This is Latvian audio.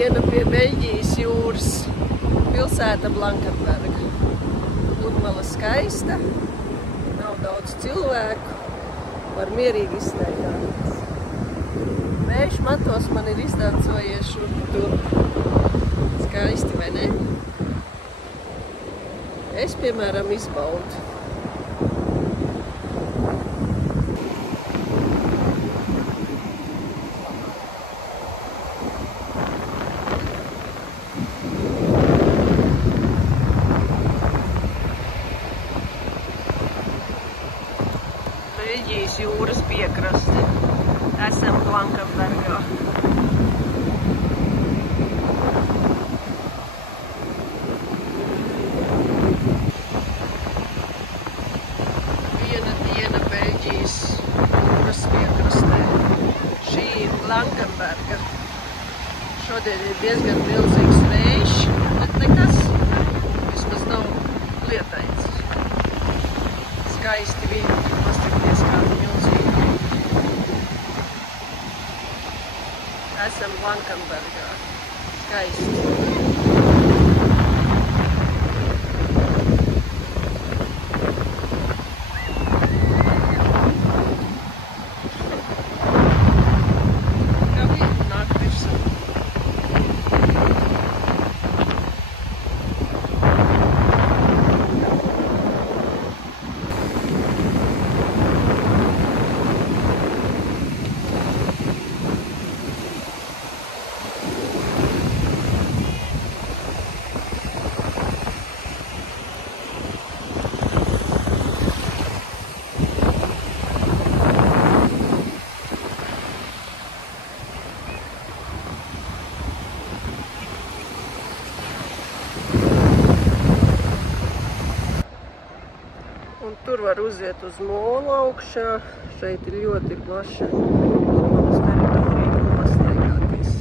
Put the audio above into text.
diena pie Beļģijas jūras, pilsēta Blankenberga. Pludmale skaista, nav daudz cilvēku, var mierīgi izstaigāties. Vējš matos man ir izdancojies šurp tur. Skaisti, vai ne? Es, piemēram, izbaudu. Beļģijas jūras piekraste. Esam Blankenbergā. Viena diena Beļģijas jūras piekrastē. Šī ir Blankenberga. Šodien ir diezgan milzīgs vējš, bet nekas. Vismaz nav lietains. Skaisti viņi. Paskaties, kādi milzīgi. Esam Blankenbergā. Skaisti. Un tur var uziet uz molu augšā. Šeit ir ļoti plaša pludmales teritorija, pastaigāties.